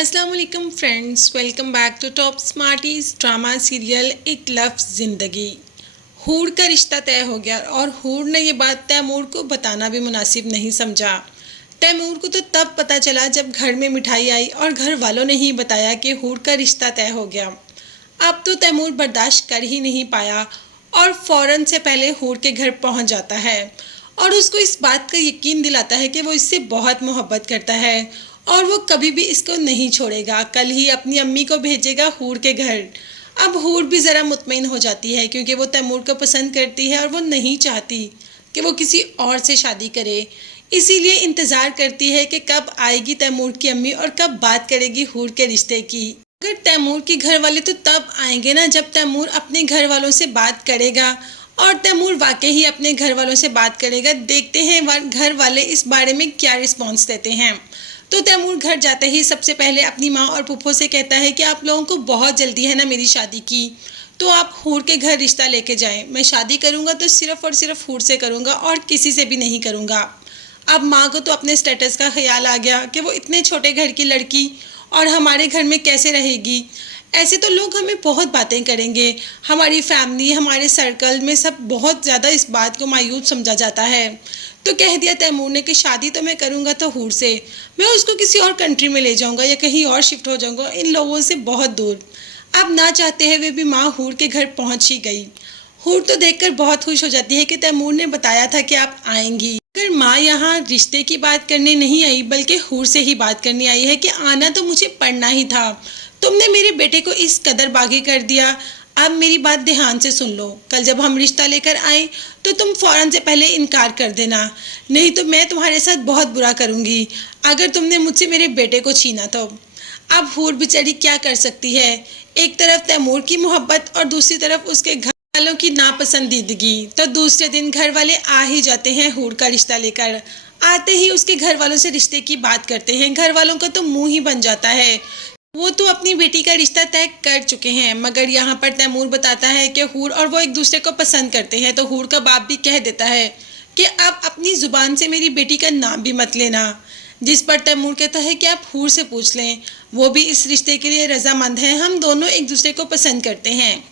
अस्सलाम वालेकुम friends, welcome back to top smarties drama serial Ek Lafz ज़िंदगी। हूर का रिश्ता तय हो गया और हूर ने ये बात तैमूर को बताना भी मुनासिब नहीं समझा। तैमूर को तो तब पता चला जब घर में मिठाई आई और घर वालों ने ही बताया कि हूर का रिश्ता तय हो गया। अब तो तैमूर बर्दाश्त कर ही नहीं पाया और फ़ौरन से पहले हूर के घर पहुंच जाता है और उसको इस बात का यकीन दिलाता है कि वो इससे बहुत मोहब्बत करता है और वो कभी भी इसको नहीं छोड़ेगा। कल ही अपनी अम्मी को भेजेगा हूर के घर। अब हूर भी ज़रा मुतमईन हो जाती है क्योंकि वो तैमूर को पसंद करती है और वो नहीं चाहती कि वो किसी और से शादी करे। इसीलिए इंतज़ार करती है कि कब आएगी तैमूर की अम्मी और कब बात करेगी हूर के रिश्ते की। अगर तैमूर के घर वाले तो तब आएंगे ना जब तैमूर अपने घर वालों से बात करेगा और तैमूर वाकई ही अपने घर वालों से बात करेगा। देखते हैं घर वाले इस बारे में क्या रिस्पॉन्स देते हैं। तो तैमूर घर जाते ही सबसे पहले अपनी माँ और फूफो से कहता है कि आप लोगों को बहुत जल्दी है ना मेरी शादी की, तो आप हूर के घर रिश्ता लेके जाएं। मैं शादी करूँगा तो सिर्फ़ और सिर्फ हूर से करूँगा और किसी से भी नहीं करूँगा। अब माँ को तो अपने स्टेटस का ख्याल आ गया कि वो इतने छोटे घर की लड़की और हमारे घर में कैसे रहेगी। ऐसे तो लोग हमें बहुत बातें करेंगे, हमारी फैमिली हमारे सर्कल में सब बहुत ज़्यादा इस बात को मायूब समझा जाता है। तो कह दिया तैमूर ने कि शादी तो मैं करूँगा तो हूर से, मैं उसको किसी और कंट्री में ले जाऊँगा या कहीं और शिफ्ट हो जाऊँगा इन लोगों से बहुत दूर। अब ना चाहते हुए भी माँ हूर के घर पहुँच ही गई। हूर तो देखकर बहुत खुश हो जाती है कि तैमूर ने बताया था कि आप आएंगी। अगर माँ यहाँ रिश्ते की बात करने नहीं आई बल्कि हूर से ही बात करने आई है कि आना तो मुझे पढ़ना ही था, तुमने मेरे बेटे को इस कदर बागी कर दिया। अब मेरी बात ध्यान से सुन लो, कल जब हम रिश्ता लेकर आए तो तुम फ़ौरन से पहले इनकार कर देना, नहीं तो मैं तुम्हारे साथ बहुत बुरा करूँगी अगर तुमने मुझसे मेरे बेटे को छीना तो। अब हूर बेचारी क्या कर सकती है, एक तरफ तैमूर की मोहब्बत और दूसरी तरफ उसके घर वालों की नापसंदीदगी। तो दूसरे दिन घर वाले आ ही जाते हैं हूर का रिश्ता लेकर। आते ही उसके घर वालों से रिश्ते की बात करते हैं। घर वालों का तो मुंह ही बन जाता है, वो तो अपनी बेटी का रिश्ता तय कर चुके हैं। मगर यहाँ पर तैमूर बताता है कि हूर और वो एक दूसरे को पसंद करते हैं। तो हूर का बाप भी कह देता है कि आप अपनी ज़ुबान से मेरी बेटी का नाम भी मत लेना। जिस पर तैमूर कहता है कि आप हूर से पूछ लें, वो भी इस रिश्ते के लिए रजामंद हैं, हम दोनों एक दूसरे को पसंद करते हैं।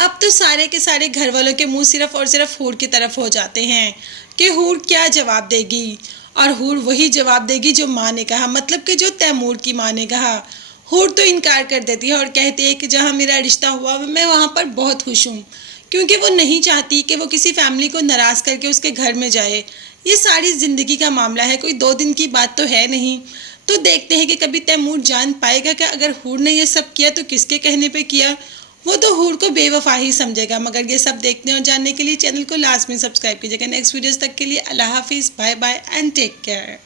अब तो सारे के सारे घर वालों के मुंह सिर्फ और सिर्फ हूर की तरफ हो जाते हैं कि हूर क्या जवाब देगी। और हूर वही जवाब देगी जो माँ ने कहा, मतलब कि जो तैमूर की माँ ने कहा। हूर तो इनकार कर देती है और कहती है कि जहाँ मेरा रिश्ता हुआ मैं वहाँ पर बहुत खुश हूँ, क्योंकि वो नहीं चाहती कि वो किसी फैमिली को नाराज़ करके उसके घर में जाए। ये सारी ज़िंदगी का मामला है, कोई 2 दिन की बात तो है नहीं। तो देखते हैं कि कभी तैमूर जान पाएगा कि अगर हूर ने ये सब किया तो किसके कहने पे किया। वो तो हूर को बेवफा ही समझेगा। मगर ये सब देखने और जानने के लिए चैनल को लाजमी सब्सक्राइब कीजिएगा। नेक्स्ट वीडियोज़ तक के लिए अल्लाह हाफिज़, bye bye and take care.